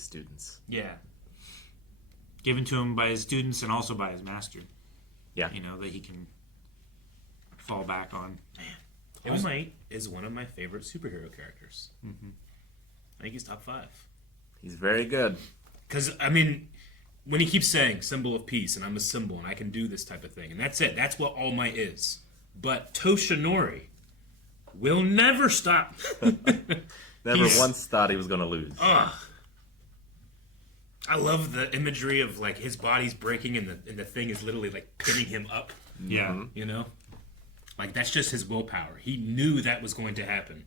his students. Yeah. Given to him by his students and also by his master. Yeah. That he can fall back on. All Might is one of my favorite superhero characters. Mm-hmm. I think he's top 5. He's very good. Because, I mean, when he keeps saying, symbol of peace, and I'm a symbol, and I can do this type of thing, and that's it. That's what All Might is. But Toshinori will never stop. Never once thought he was going to lose. Ugh. I love the imagery of, like, his body's breaking and the thing is literally, like, pinning him up. Yeah. You know? Like, that's just his willpower. He knew that was going to happen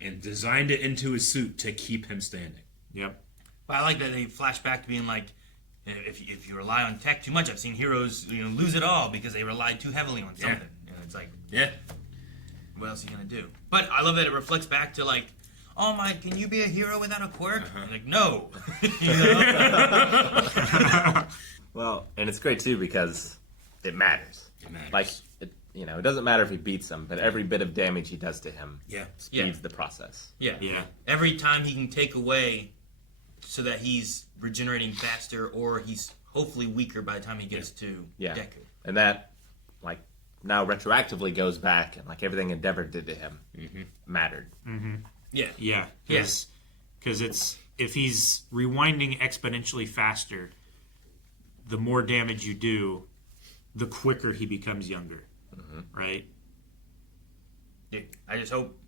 and designed it into his suit to keep him standing. Yep. But I like that they flash back to being like, if you rely on tech too much, I've seen heroes lose it all because they relied too heavily on something. And it's like, what else are you going to do? But I love that it reflects back to like, oh my, can you be a hero without a quirk? Like, no. Well, and it's great too because it matters. It matters. Like, it doesn't matter if he beats him, but every bit of damage he does to him speeds the process. Yeah. Yeah. Every time he can take away so that he's regenerating faster or he's hopefully weaker by the time he gets to Deku. And that, like, now retroactively goes back and, like, everything Endeavor did to him mattered. Mm-hmm. Yeah. Yeah. Because it's, if he's rewinding exponentially faster, the more damage you do, the quicker he becomes younger. Right? Yeah, I just hope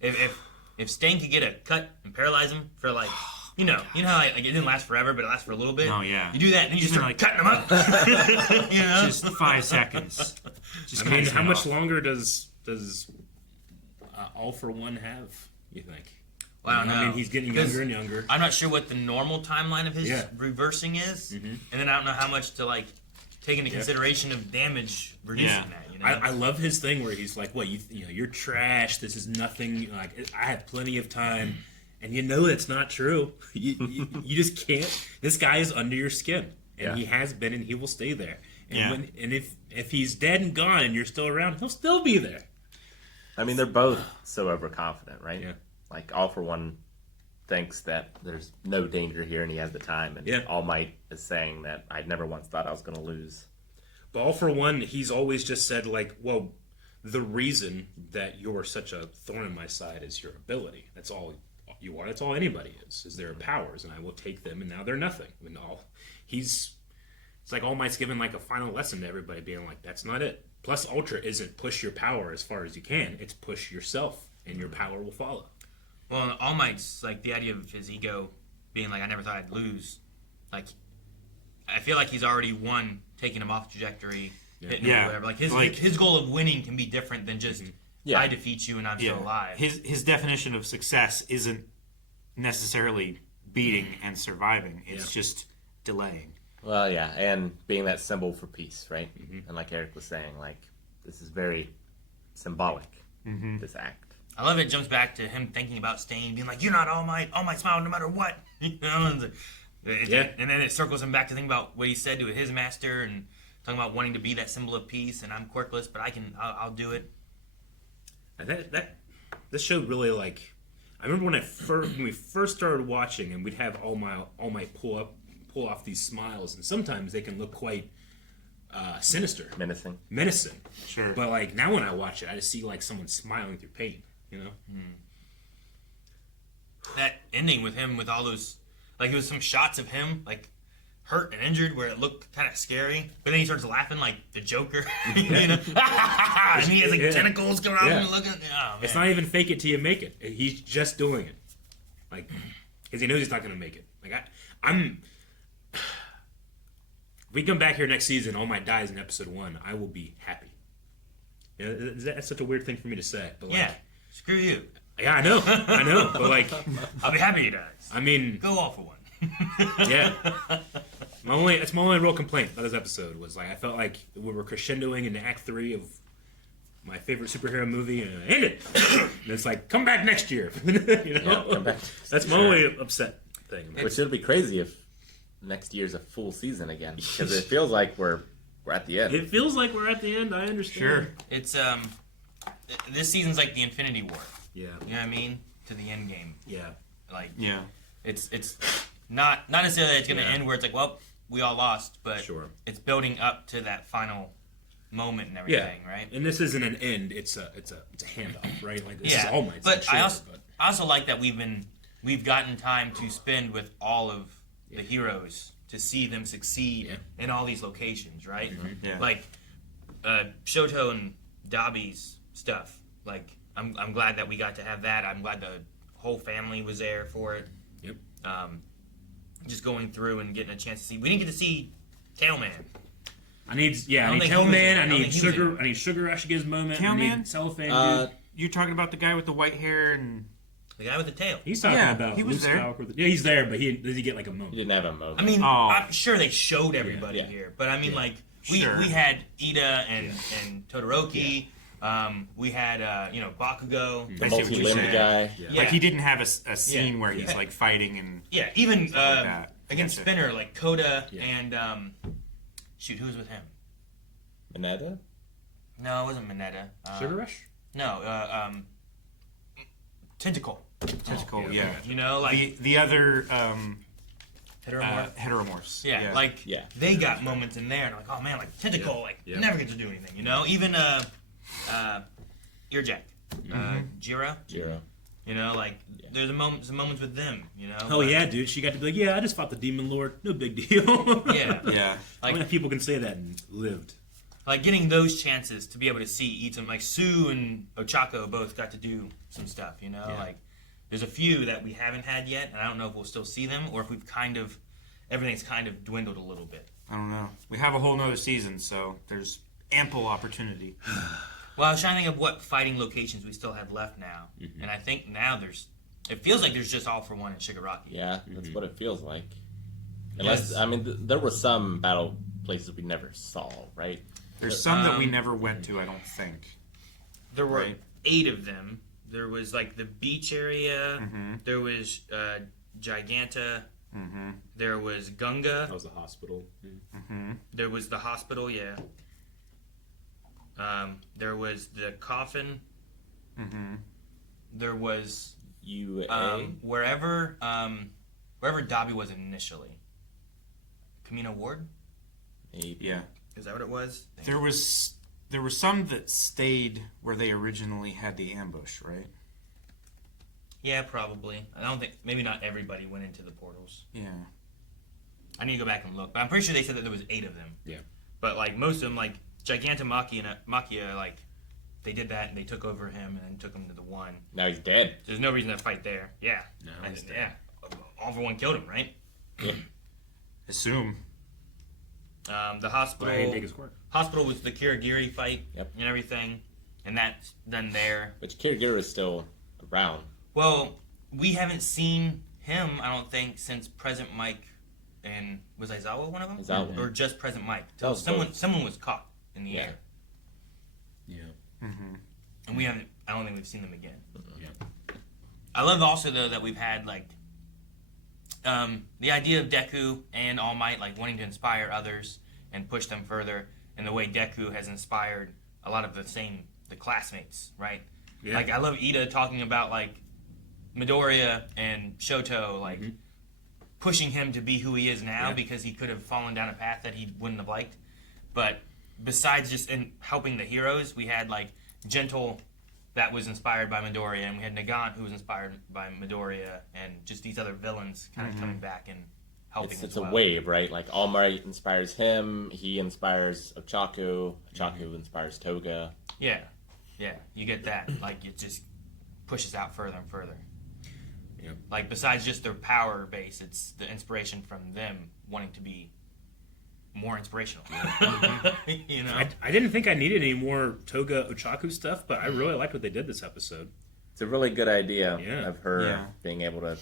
if Stain could get a cut and paralyze him for like, you know how like, it didn't last forever, but it lasts for a little bit. Oh yeah. You do that and you just start like cutting him up. Just 5 seconds. Just I mean, how much off. longer does All for One have, you think? Well, I don't know. I mean, he's getting younger and younger. I'm not sure what the normal timeline of his reversing is, and then I don't know how much to like take into consideration of damage reducing that. I love his thing where he's like, "What you're trash. This is nothing. Like I have plenty of time." And it's not true. You just can't. This guy is under your skin, and he has been, and he will stay there. And if he's dead and gone, and you're still around, he'll still be there. I mean, they're both so overconfident, right? Yeah. Like, All for One thinks that there's no danger here, and he has the time. And All Might is saying that I never once thought I was going to lose. But All for One, he's always just said, like, well, the reason that you're such a thorn in my side is your ability. That's all you are. That's all anybody is their powers, and I will take them, and now they're nothing. I mean, it's like All Might's given, like, a final lesson to everybody, being like, that's not it. Plus, Ultra isn't push your power as far as you can. It's push yourself, and your power will follow. Well, All Might's, like, the idea of his ego being like, I never thought I'd lose. Like, I feel like he's already won, taking him off the trajectory, hitting him or whatever. Like, his goal of winning can be different than just, I defeat you and I'm still alive. His definition of success isn't necessarily beating and surviving. It's just delaying. Well, yeah, and being that symbol for peace, right? And like Eric was saying, like, this is very symbolic, this act. I love it jumps back to him thinking about Stain, being like, you're not All Might smile no matter what. And then it circles him back to think about what he said to his master and talking about wanting to be that symbol of peace, and I'm quirkless, but I'll do it. And this show really, like, I remember when we first started watching, and we'd have All Might pull off these smiles, and sometimes they can look quite sinister, menacing. Sure. But like now when I watch it, I just see like someone smiling through pain. That ending with him with all those, like, it was some shots of him like hurt and injured where it looked kind of scary, but then he starts laughing like the Joker, and he has like tentacles coming out and looking. Oh, man. It's not even fake it till you make it. He's just doing it, like, because he knows he's not going to make it. Like I'm. If we come back here next season, All Might dies in episode 1, I will be happy. That's such a weird thing for me to say, but like, screw you. Yeah, I know, but like, I'll be happy he dies. I mean, go All for One. It's my only real complaint about this episode was like I felt like we were crescendoing into Act 3 of my favorite superhero movie, and it ended. And it's like, come back next year. Come back. That's my only upset thing. Which it'll be crazy if next year's a full season again, because it feels like we're at the end. It feels like we're at the end. I understand. Sure. It's this season's like the Infinity War. Yeah. You know what I mean? To the end game. Yeah. Like, yeah. It's not necessarily that it's going to end where it's like, well, we all lost, but it's building up to that final moment and everything, right? And this isn't an end; it's a handoff, right? Like this is All Might's. But I also like that we've gotten time to spend with all of the heroes to see them succeed in all these locations, right? Mm-hmm. Yeah. Like Shoto and Dabi's stuff. Like I'm glad that we got to have that. I'm glad the whole family was there for it. Yep. Just going through and getting a chance to see. We didn't get to see Tailman. I need Tailman. I need Sugar. I need Sugar Rush to get his moment. Tailman? Cellophane. You're talking about the guy with the white hair and The guy with the tail. He's talking about. He was there. Yeah, he's there, but does he get like a moment? He didn't have a moment. I mean, I'm sure they showed everybody Yeah. here, but I mean, like we had Ida and Todoroki. We had Bakugo. the multi-limbed guy. Yeah. like he didn't have a scene where he's like fighting and Even that. against Spinner, like Koda and shoot, who was with him? Mineta? No, it wasn't Mineta. Sugar Rush? No, Tentacle. Tentacle. Yeah. You know, like The other Heteromorph. heteromorphs. Yeah, they got moments in there, and I'm like, oh man, like Tentacle, never gets to do anything, you know. Even Earjack, Jiro. You know, like there's some moments with them, you know. Oh yeah, dude, she got to be like, yeah, I just fought the Demon Lord, no big deal. Yeah. How many people can say that and lived? Like getting those chances to be able to see each of them, like Sue and Ochako both got to do some stuff, you know. Like there's a few that we haven't had yet, and I don't know if we'll still see them or if we've everything's kind of dwindled a little bit. I don't know. We have a whole nother season, so there's ample opportunity. Well, I was trying to think of what fighting locations we still have left now, and I think now it feels like there's just All for One in Shigaraki. Yeah, that's what it feels like. Unless, I mean, there were some battle places we never saw, right? There's some that we never went to, I don't think. There were 8 of them. There was like the beach area. There was Giganta. There was Gunga. That was the hospital. There was the hospital, yeah. There was the coffin. There was UA. wherever Dabi was initially. Camino Ward? Maybe. Yeah. Is that what it was? There were some that stayed where they originally had the ambush, right? Yeah, probably. I don't think, maybe not everybody went into the portals. Yeah. I need to go back and look, but I'm pretty sure they said that there was 8 of them. Yeah. But like most of them, like Gigantomachia, like they did that and they took over him and then took him to the one. Now he's dead. There's no reason to fight there. Yeah. No, he's dead. Yeah. All for One killed him, right? Yeah. Assume. The hospital. But I didn't take his quirk. Hospital was the Kirigiri fight and everything, and that's done there. But Kirigiri is still around. Well, we haven't seen him, I don't think, since Present Mike and was Aizawa one of them? Aizawa. Or just Present Mike? That was Someone was caught in the air. Yeah. And we haven't, I don't think we've seen them again. Yeah. I love also, though, that we've had, like, the idea of Deku and All Might, like, wanting to inspire others and push them further, and the way Deku has inspired a lot of the classmates, right? Yeah. Like, I love Ida talking about, like, Midoriya and Shoto, like, pushing him to be who he is now because he could have fallen down a path that he wouldn't have liked. But besides just in helping the heroes, we had, like, Gentle that was inspired by Midoriya, and we had Nagant who was inspired by Midoriya, and just these other villains kind of coming back and helping It's as well. a wave, right? Like All Might inspires him. He inspires Ochako. Ochako inspires Toga. Yeah, you get that. Like, it just pushes out further and further. Yeah. Like, besides just their power base, it's the inspiration from them wanting to be more inspirational. You know? I didn't think I needed any more Toga Ochaku stuff, but I really liked what they did this episode. It's a really good idea Yeah. of her Yeah. being able to,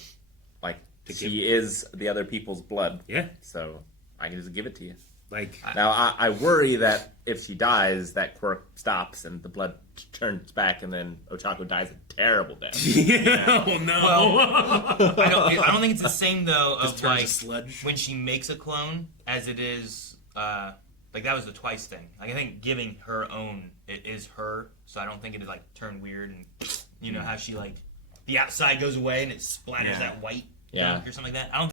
like, To she is the other people's blood. Yeah. So I can just give it to you. Like, Now, I worry that if she dies, that quirk stops and the blood turns back, and then Ochako dies a terrible death. oh no. Well, I don't think it's the same, though, Just of, turns like, to sludge. when she makes a clone, as it is, like, that was the Twice thing. Like, I think giving her own, it is her, so I don't think it is, like, turn weird, and, you know, how she, like, the outside goes away and it splatters that white Yeah. junk or something like that. I don't